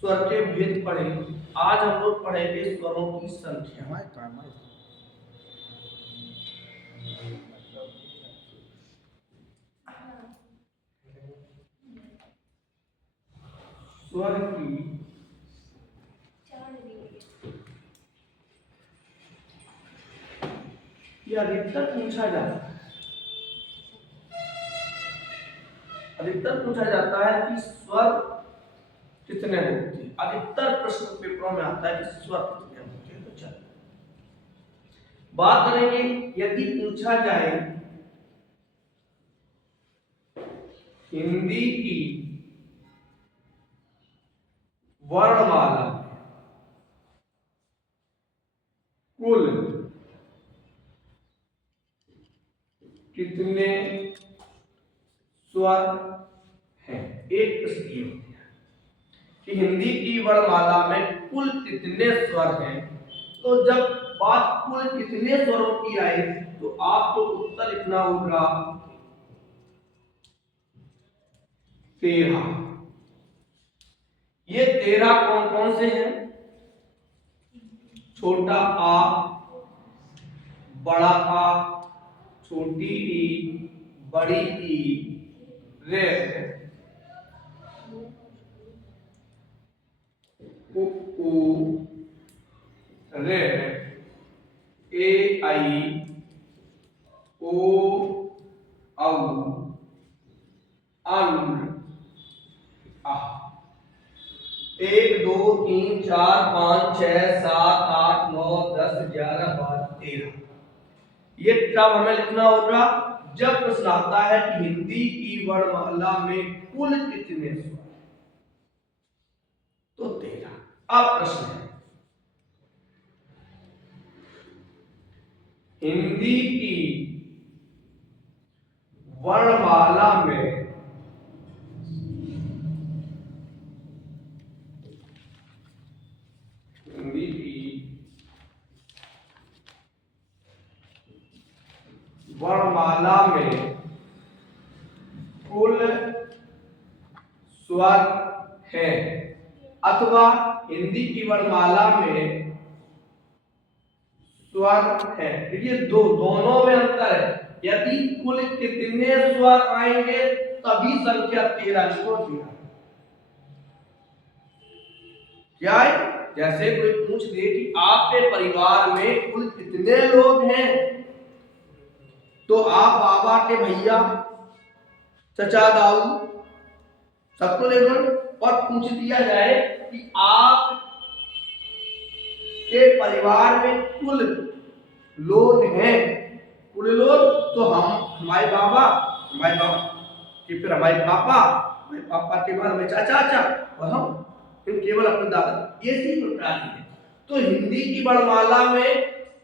स्वर के भेद पढ़े। आज हम लोग पढ़ेंगे स्वरों की संख्या। स्वर की ये अधिकतर पूछा जाता है, अधिकतर पूछा जाता है कि स्वर कितने होते हैं। अधिकतर प्रश्न पेपरों में आता है कि स्वर कितने होते हैं। तो चलिए बात करेंगे, यदि पूछा जाए हिंदी की वर्णमाला कुल कितने स्वर हैं। एक प्रश्न ये होता है कि हिंदी की वर्णमाला में कुल कितने स्वर हैं। तो जब बात कुल कितने स्वरों की आए तो आपको उत्तर लिखना होगा 13। ये 13 कौन कौन से हैं? छोटा आ, बड़ा आ, छोटी ई, बड़ी ई, रे, उ, रे, ए आई, ओ औ, अं, आ। 1 2 3 4 5 6 7 8 9 10 11 12 13। ये कब हमें लिखना होगा? जब प्रश्न आता है कि हिंदी की वर्णमाला में कुल कितने स्वर, तो 13। अब प्रश्न है, हिंदी की वर्णमाला में हिंदी की वर्णमाला में कुल स्वर है अथवा हिंदी की वर्णमाला में स्वर है। देखिए दोनों में अंतर है। यदि कुल कितने स्वर आएंगे तभी संख्या 13 लिखो। क्या है? जैसे कोई पूछ दे कि आपके परिवार में कुल कितने लोग हैं, तो आप बाबा के भैया, चचा, दाऊ सबको ले लो। और पूछ दिया जाए कि आप के परिवार में कुल लोग हैं, कुल लोग, तो हमारे बाबा कि फिर हमारे पापा के बाद हमारे चाचा और हम फिर केवल अपने दादा, ये इसी प्रकार की है। तो हिंदी की वर्णमाला में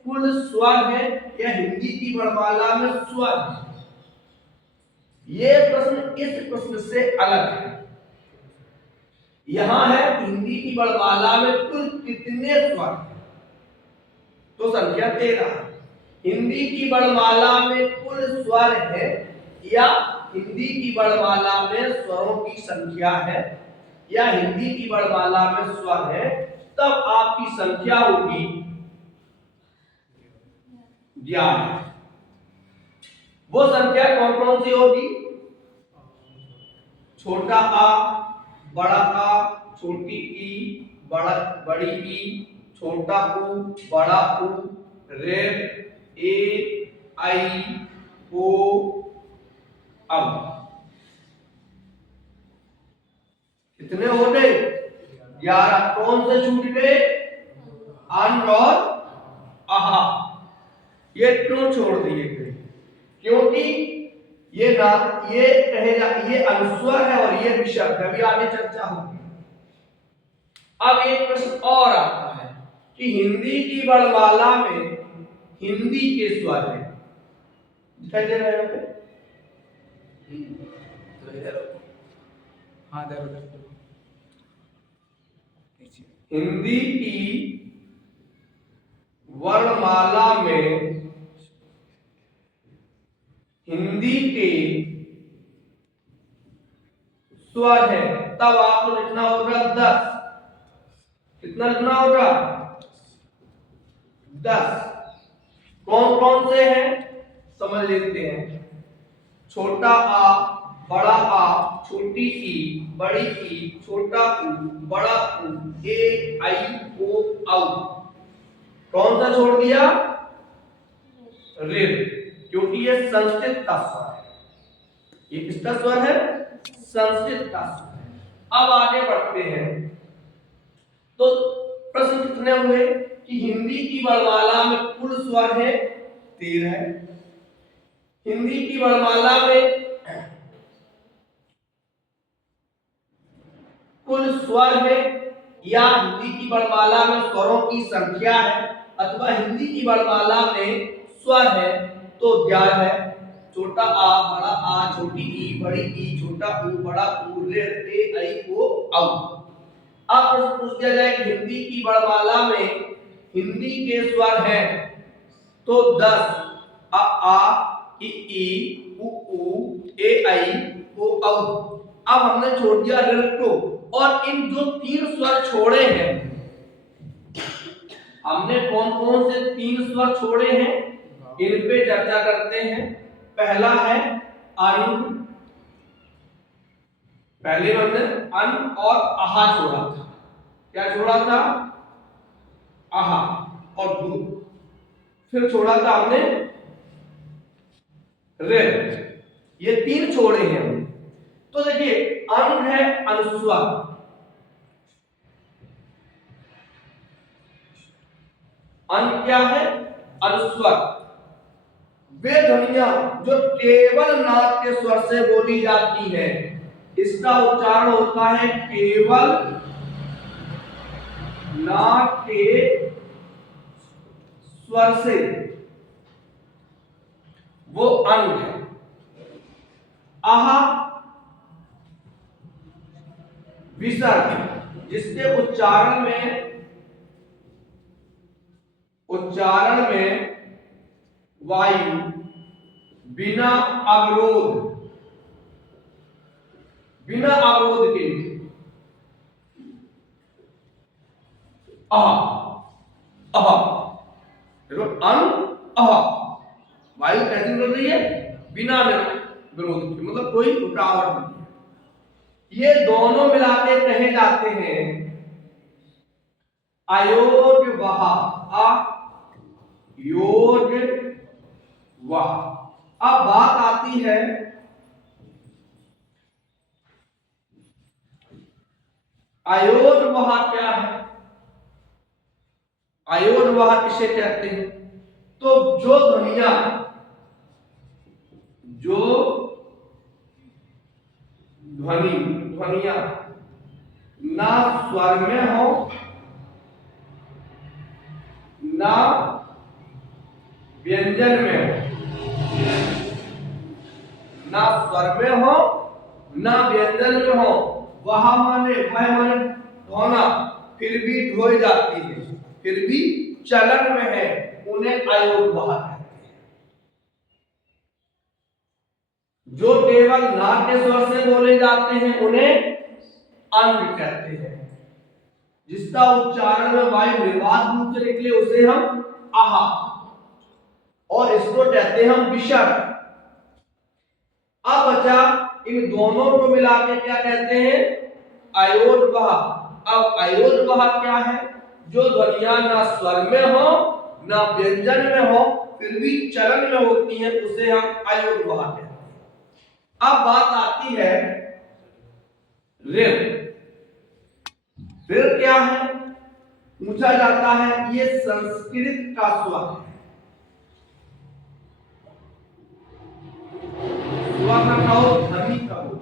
कुल स्वर है या हिंदी की वर्णमाला में स्वर है, ये प्रश्न इस प्रश्न से अलग है। यहां है हिंदी की वर्णमाला में कुल कितने स्वर हैं, तो संख्या 13। हिंदी की वर्णमाला में कुल स्वर है या हिंदी की वर्णमाला में स्वरों की संख्या है या हिंदी की वर्णमाला में स्वर है, तब आपकी संख्या होगी 11। वो संख्या कौन कौन सी होगी? छोटा आ, बड़ा आ, छोटी ई, बड़ी ई, छोटा उ, बड़ा उ, रे, ए आई, ओ अब। कितने हो गए? 11। कौन से छूट गए? अन और आहा। ये क्यों छोड़ दिए गए? क्योंकि ये कहेगा ये अनुस्वर है और ये विसर्ग। अभी आगे चर्चा होगी। अब एक प्रश्न और आता है कि हिंदी की वर्णमाला में हिंदी के स्वर है, दिखाई दे रहा है? हाँ, हिंदी की वर्णमाला में हिंदी के स्वर है, तब आपको लिखना होगा 10। कितना लिखना होगा? 10। कौन कौन से हैं समझ लेते हैं। छोटा आ, बड़ा आ, छोटी ई, बड़ी ई, छोटा ऊ, बड़ा ऊ, ए आई ओ औ। कौन सा छोड़ दिया? ऋ, क्योंकि ये संस्कृत का स्वर है। ये किसका स्वर है? संस्कृत का स्वर है। अब आगे बढ़ते हैं। तो प्रश्न कितने हुए कि हिंदी की वर्णमाला में कुल स्वर है 13। हिंदी की वर्णमाला में कुल स्वर है, या हिंदी की वर्णमाला में स्वरों की संख्या है, अथवा हिंदी की वर्णमाला में स्वर है तो 11 है। छोटा आ, बड़ा आ, छोटी ई, बड़ी ई, छोटा ऊ, बड़ा ऊ, ऋ, ए ऐ ओ औ। अब प्रश्न पूछ दिया जाए कि हिंदी की वर्णमाला में हिंदी के स्वर हैं तो 10 आ, ई, उ, ए ऐ ओ औ। अब हमने छोड़ दिया ऋ को, और इन जो 3 स्वर छोड़े हैं, हमने कौन कौन से 3 स्वर छोड़े हैं इन पे चर्चा करते हैं। पहला है अन, पहले हमने अन और आहा छोड़ा था। क्या छोड़ा था? आहा और दू। फिर छोड़ा था हमने रे। ये 3 छोड़े हैं हमने। तो देखिए अन है अनुस्वर, अन क्या है? अनुस्वर। वे ध्वनियां जो केवल नाक के स्वर से बोली जाती है, इसका उच्चारण होता है केवल नाक के स्वर से, वो अन है। आहा विसर्ग, जिसके उच्चारण में वायु बिना अवरोध के देखो अन अह, वायु कैसे निकल रही है? बिना विरोध के, मतलब कोई रुकावट नहीं। ये दोनों मिलाके कहे जाते हैं अयोज वह, योज वह। अब बात आती है अयोज वह क्या है? अयोज वह किसे कहते हैं? तो जो ध्वनियां ना स्वर में हो ना व्यंजन में हो, ना स्वर में हो ना व्यंजन में हो, वह माने धोना, फिर भी ढोई जाती है, फिर भी चलन में है, उन्हें अयोज वह कहते हैं। जो केवल नाक के स्वर से बोले जाते हैं उन्हें अंग कहते हैं। जिसका उच्चारण में वायु निर्बाध रूप से निकले उसे हम आहा, और इसको कहते हैं हम विसर्ग। अब बचा इन दोनों को मिला के क्या कहते हैं? अयोज वह। अब अयोज वह क्या है? जो ध्वनियां ना स्वर में हो ना व्यंजन में हो, फिर भी चलन में होती हैं, उसे हम अयोज वह कहते हैं। अब बात आती है ऋ। ऋ क्या है? पूछा जाता है, ये संस्कृत का स्वर है। स्वर ना कहो, ध्वनि कहो।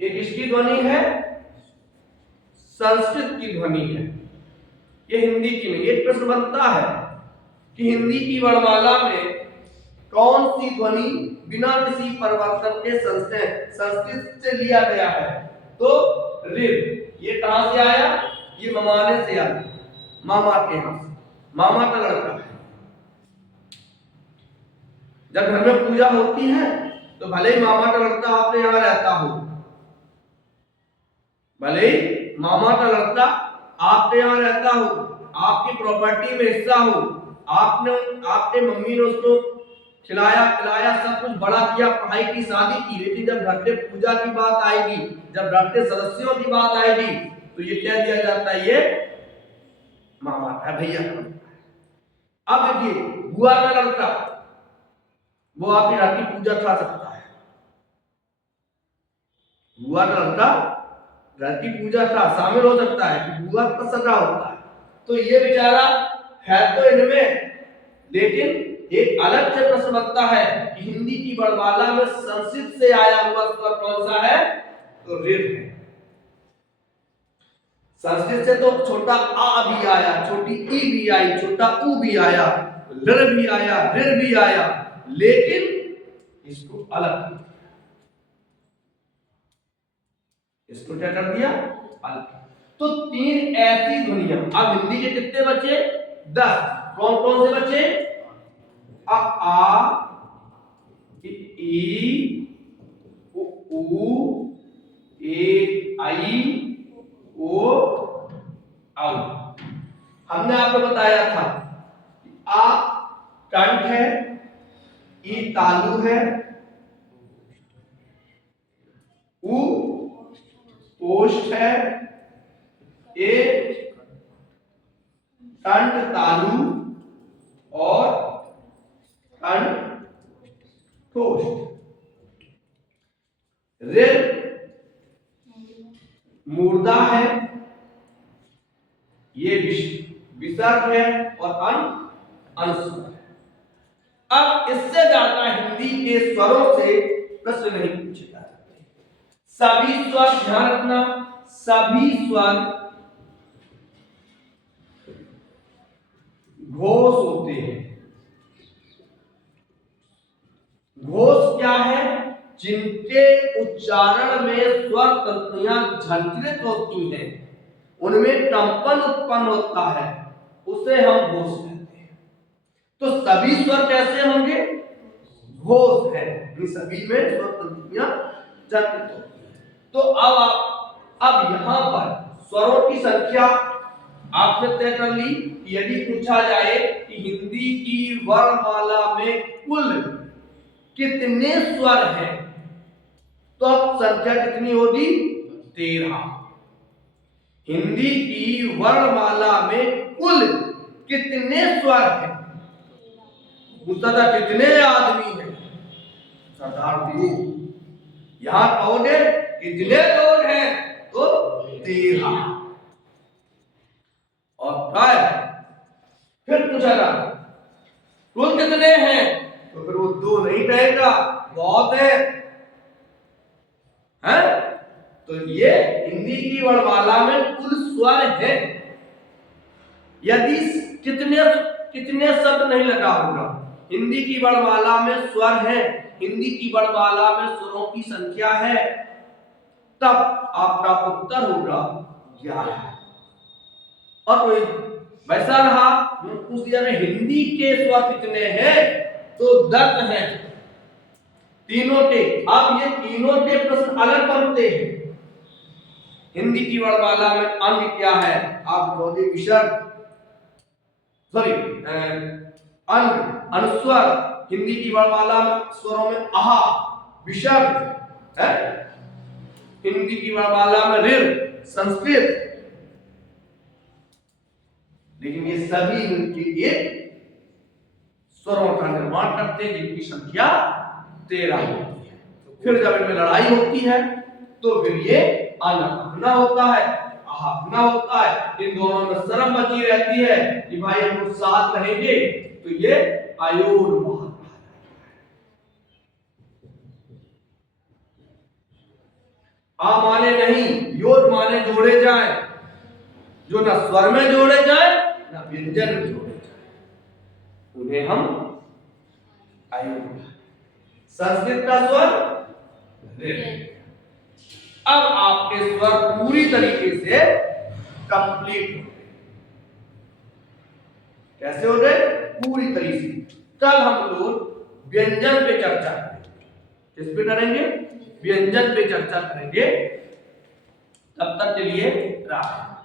ये किसकी ध्वनि है? संस्कृत की ध्वनि है, ये हिंदी की नहीं। एक प्रश्न बनता है कि हिंदी की वर्णमाला में कौन सी ध्वनि बिना किसी परिवर्तन के संस्कृत से लिया गया है? तो ऋ। ये कहां से आया? ये ममाने से आया, मामा के यहां से। मामा का लड़का है। जब घर में पूजा होती है तो भले ही मामा का लड़का आपके यहां रहता हो, भले ही मामा का लड़का आपके यहाँ रहता हो, आपकी प्रॉपर्टी में हिस्सा हो, आपने मम्मी ने उसको खिलाया पिलाया, सब कुछ बड़ा किया, पढ़ाई की, शादी की, लेकिन जब घर पे पूजा की बात आएगी, जब घर के सदस्यों की बात आएगी, तो ये क्या दिया जाता है? ये मामा का, भैया का। अब देखिए, बुआ का लड़का, वो आपकी घर की पूजा खा सकता है। बुआ का लड़का घर की पूजा का शामिल हो सकता है कि बुआ का सगा होता है। तो ये बेचारा है तो इनमें, लेकिन एक अलग से प्रश्न बनता है कि हिंदी की वर्णमाला में संस्कृत से आया हुआ स्वर कौन सा है? तो ऋ है। संस्कृत से तो छोटा आ भी आया, छोटी ई भी आई, छोटा ऊ भी आया, ऋ भी आया, ऋ भी आया, लेकिन इसको अलग, इसको क्या कर दिया? अलग। तो 3 ऐसी ध्वनियां। अब हिंदी के कितने बचे? 10। कौन कौन से बचे? आ, ई, उ, ए, आई, ओ, औ। हमने आपको बताया था आ कंठ है, ई तालु है, उ ओष्ठ है, ए कंठ तालु और कंठ ठोष्ठ। ऋ मूर्धा है, ये विसर्ग है, और अनुस्वर है। अब इससे ज्यादा हिंदी के स्वरों से प्रश्न नहीं पूछे जा सकते। सभी स्वर, ध्यान रखना, सभी स्वर घोष होते हैं। घोष क्या है? जिनके उच्चारण में स्वर तंत्रियां झंझरित होती हैं, उनमें कंपन उत्पन्न होता है, उसे हम घोष कहते हैं। तो सभी स्वर कैसे होंगे? घोष है, इन सभी में स्वर तंत्रियां झंझरित होती हैं। तो अब यहां पर स्वरों की संख्या आपने तय कर ली कि यदि पूछा जाए कि हिंदी की वर्णमाला में कुल कितने स्वर हैं, तो अब संख्या कितनी होगी? 13। हिंदी की वर्णमाला में कुल कितने स्वर हैं? पूछता था कितने आदमी हैं? सरदार 2। यहां कहोगे कितने लोग हैं? तो 13। और फिर पूछेगा कुल कितने हैं? तो फिर वो 2 नहीं कहेगा, बहुत है, हैं? तो ये हिंदी की वर्णमाला में कुल स्वर है। यदि कितने शब्द नहीं लगा होगा, हिंदी की वर्णमाला में स्वर है, हिंदी की वर्णमाला में स्वरों की संख्या है, तब आपका उत्तर होगा 11। और कोई वैसा रहा, पूछ दिया मैं हिंदी के स्वर कितने हैं? तो 10 हैं, तीनों के। अब ये तीनों के प्रश्न अलग बनते हैं। हिंदी की वर्णमाला में अंग क्या है? आप बोले विसर्ग, सॉरी अंग, अनुस्वर। हिंदी की वर्णमाला में स्वरों में आहा, विसर्ग है। हिंदी की वर्णमाला में ऋ, संस्कृत। लेकिन ये सभी मिलकर एक स्वरों का निर्माण करते हैं, जिनकी संख्या 13 होती है। फिर जब इनमें लड़ाई होती है तो फिर ये अपना होता है, अपना होता है। इन दोनों में शर्म बची रहती है कि भाई हम साथ रहेंगे, तो ये आयोर आ माने नहीं, योद माने जोड़े जाए, जो न स्वर में जोड़े जाए न व्यंजन में जोड़े जाए, उन्हें हम आयोर। संस्कृत का स्वर रे। अब आपके स्वर पूरी तरीके से कंप्लीट हो गए। कैसे हो गए? पूरी तरीके से। कल हम लोग व्यंजन पे चर्चा करेंगे। किस पे करेंगे? व्यंजन पे चर्चा करेंगे। तब तक चलिए राम।